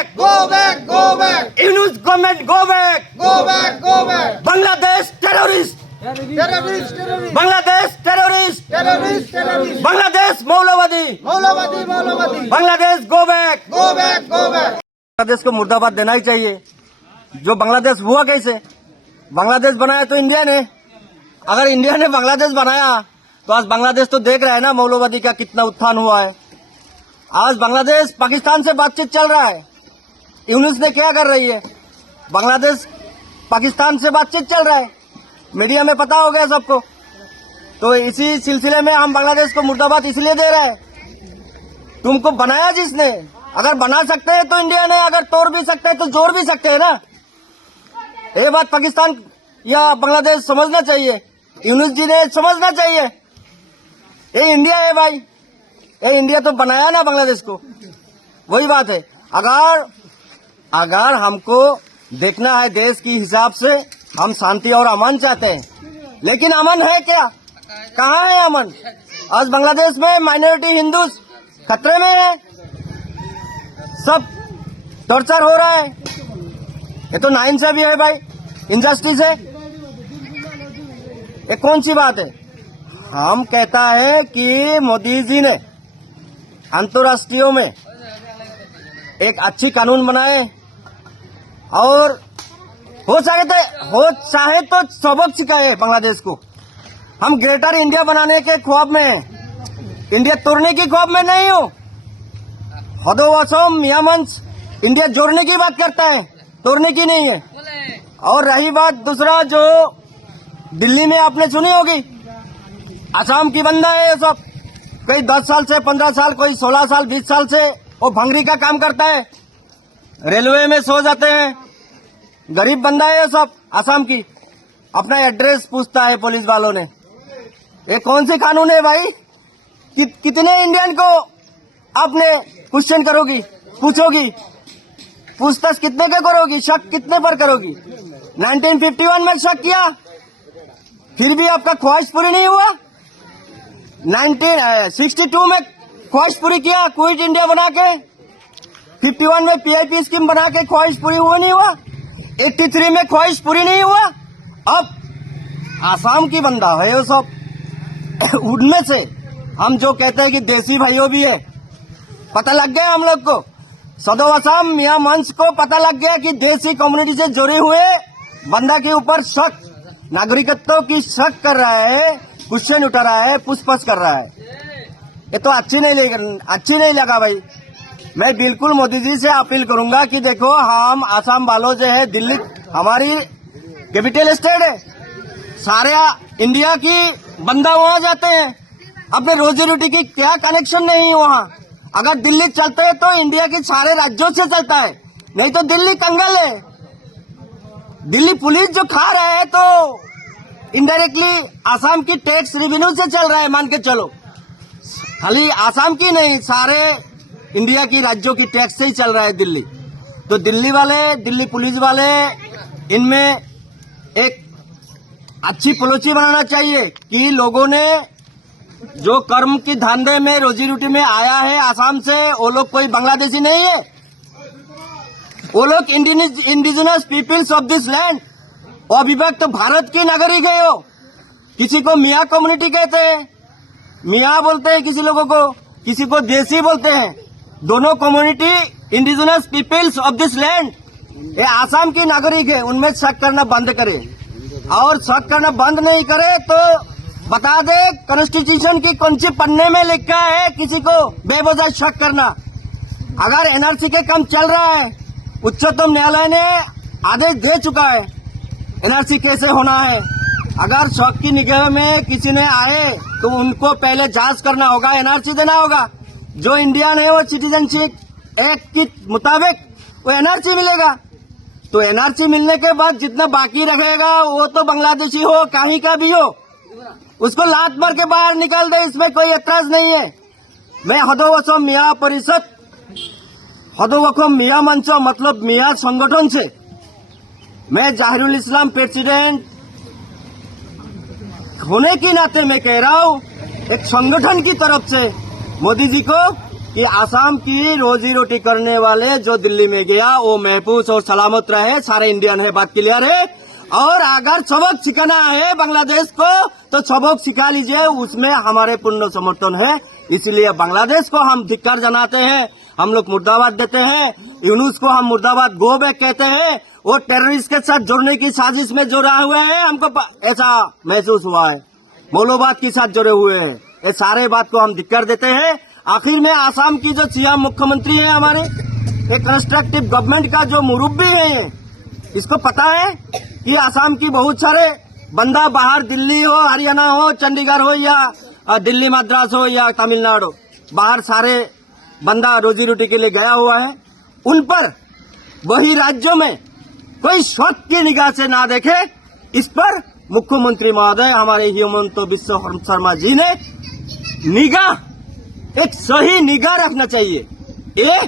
back. Go back, go back. Yunus government, go back. Go back, go back. Bangladesh terrorist. Terrorist, terrorist. Bangladesh terrorist. Terrorist, terrorist. Bangladesh मौलवादी. मौलवादी, मौलवादी. Bangladesh go back. Go back, go back. Bangladesh को मुर्दाबाद देना ही चाहिए। जो बांग्लादेश हुआ कैसे? बांग्लादेश बनाया तो India ने। अगर इंडिया ने बांग्लादेश बनाया तो आज बांग्लादेश तो देख रहा है ना मौलवादी का कितना उत्थान हुआ है। आज बांग्लादेश पाकिस्तान से बातचीत चल रहा है। यूनुस ने क्या कर रही है? बांग्लादेश पाकिस्तान से बातचीत चल रहा है, मीडिया में पता हो गया सबको। तो इसी सिलसिले में हम बांग्लादेश को मुर्दाबाद इसलिए दे रहे हैं, तुमको बनाया जिसने, अगर बना सकते हैं तो इंडिया ने, अगर तोड़ भी सकते हैं तो जोड़ भी सकते हैं ना। ये बात पाकिस्तान या बांग्लादेश समझना चाहिए, यूनुस जी ने समझना चाहिए। ये इंडिया है भाई, ये इंडिया तो बनाया ना बांग्लादेश को। वही बात है, अगर हमको देखना है देश की हिसाब से, हम शांति और अमन चाहते हैं, लेकिन अमन है क्या? कहाँ है अमन? आज बांग्लादेश में माइनॉरिटी हिंदू खतरे में है, सब टॉर्चर हो रहा है। ये तो नाइंसाफी है भाई, इनजस्टिस है। ये कौन सी बात है? हम कहता है कि मोदी जी ने अंतर्राष्ट्रीय में एक अच्छी कानून बनाए और हो चाहे तो सबक सिखाए बांग्लादेश को। हम ग्रेटर इंडिया बनाने के ख्वाब में हैं, इंडिया तोड़ने की ख्वाब में नहीं हो। हदोवसम मियामंस इंडिया जोड़ने की बात करता है, तोड़ने की नहीं है। और रही बात दूसरा, जो दिल्ली में आपने सुनी होगी, असम की बंदा है ये सब, कोई 10 साल से 15 साल, कोई 16 साल 20 साल से वो भंगरी का काम करता है, रेलवे में सो जाते हैं, गरीब बंदा है ये सब। असम की अपना एड्रेस पूछता है पुलिस वालों ने। ये कौन सी कानून है भाई? कितने इंडियन को आपने क्वेश्चन करोगी, पूछोगी, पूछताछ कितने का करोगी, शक कितने पर करोगी? 1951 में शक किया, फिर भी आपका ख्वाहिश पूरी नहीं हुआ। 1962 में ख्वाहिश पूरी किया, क्विट इंडिया बना के। 51 में PIP स्कीम बना के ख्वाहिश पूरी हुआ नहीं हुआ। 83 में ख्वाहिश पूरी नहीं हुआ। अब आसाम की बंदा है वो सब। उनमें से हम जो कहते हैं कि देसी भाइयों भी है, पता लग गया हम लोग को। सदो असम मियां मंच को पता लग गया कि देसी कम्युनिटी से जुड़े हुए बंदा के ऊपर शक, नागरिकत्व की शक कर रहा है, क्वेश्चन उठा रहा है, पूछताछ कर रहा है। ये तो अच्छी नहीं लगा भाई। मैं बिल्कुल मोदी जी से अपील करूंगा कि देखो, हम आसाम वालों जो है, दिल्ली हमारी कैपिटल स्टेट है, सारे इंडिया की बंदा वहां जाते हैं, अपने रोजी रोटी की क्या कनेक्शन नहीं है वहां। अगर दिल्ली चलते है तो इंडिया के सारे राज्यों से चलता है, नहीं तो दिल्ली कंगाल है। दिल्ली पुलिस जो खा रहा है तो इनडायरेक्टली आसाम की टैक्स रेवेन्यू से चल रहा है, मान के चलो। खाली आसाम की नहीं, सारे इंडिया की राज्यों की टैक्स से ही चल रहा है दिल्ली। तो दिल्ली वाले, दिल्ली पुलिस वाले, इनमें एक अच्छी पॉलिसी बनाना चाहिए कि लोगों ने जो कर्म की धंधे में, रोजी रोटी में आया है आसाम से, वो लोग कोई बांग्लादेशी नहीं है, वो लोग indigenous peoples of this land, वो अविभक्त भारत की नागरिक है। वो किसी को मियाँ कम्युनिटी कहते हैं, मियाँ बोलते हैं किसी लोगों को, किसी को देसी बोलते हैं। दोनों community indigenous peoples of this land, ये आसाम की नागरिक है। उनमें शक करना बंद करे, और शक करना बंद नहीं करे तो बता दे कॉन्स्टिट्यूशन की कौन सी पन्ने में लिखा है किसी को बेवजह शक करना। अगर NRC के काम चल रहा है, उच्चतम न्यायालय ने आदेश दे चुका है NRC कैसे होना है। अगर शक की निगाह में किसी ने आए तो उनको पहले जांच करना होगा, NRC देना होगा। जो इंडियन है वो सिटीजनशिप एक्ट के मुताबिक वो NRC मिलेगा। तो NRC मिलने के बाद जितना बाकी रहेगा वो तो बांग्लादेशी हो, कहीं का भी हो, उसको लात मार के बाहर निकाल दे, इसमें कोई एतराज नहीं है। मैं हदोवसम मियाँ परिषद, हदोवसम मियाँ मंच मतलब मियाँ संगठन से मैं जाहिरुल इस्लाम प्रेसिडेंट होने के नाते मैं कह रहा हूँ, एक संगठन की तरफ से मोदी जी को कि आसाम की रोजी रोटी करने वाले जो दिल्ली में गया वो महफूज और सलामत रहे, सारे इंडियन है, बात क्लियर है। और अगर सबक सिखाना है बांग्लादेश को तो सबक सिखा लीजिए, उसमें हमारे पूर्ण समर्थन है। इसलिए बांग्लादेश को हम धिक्कार जनाते हैं, हम लोग मुर्दाबाद देते हैं। यूनुस को हम मुर्दाबाद गो बैक कहते हैं। वो टेररिस्ट के साथ जुड़ने की साजिश में जुड़ा हुए हैं, हमको ऐसा महसूस हुआ है। मौलवाद के साथ जुड़े हुए हैं, ये सारे बात को हम धिक्कार देते हैं। आखिर में आसाम की जो सीएम मुख्यमंत्री है हमारे, एक कंस्ट्रक्टिव गवर्नमेंट का जो मुरब्बी है, इसको पता है कि आसाम की बहुत सारे बंदा बाहर दिल्ली हो, हरियाणा हो, चंडीगढ़ हो या दिल्ली मद्रास हो या तमिलनाडु, बाहर सारे बंदा रोजी रोटी के लिए गया हुआ है। उन पर वही राज्यों में कोई शक की निगाह से ना देखे, इस पर मुख्यमंत्री महोदय हमारे हेमंत बिस्वा शर्मा जी ने एक सही निगाह रखना चाहिए। ये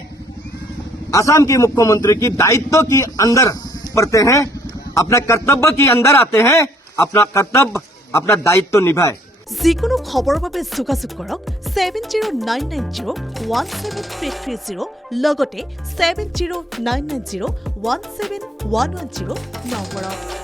असम के मुख्यमंत्री की दायित्व के अंदर पड़ते हैं, अपना कर्तव्य के अंदर आते हैं, अपना कर्तव्य अपना दायित्व निभाए। যিকোনো খবৰৰ বাবে যোগাযোগ কৰক 7099017330 লগতে 7099017110 নম্বৰত।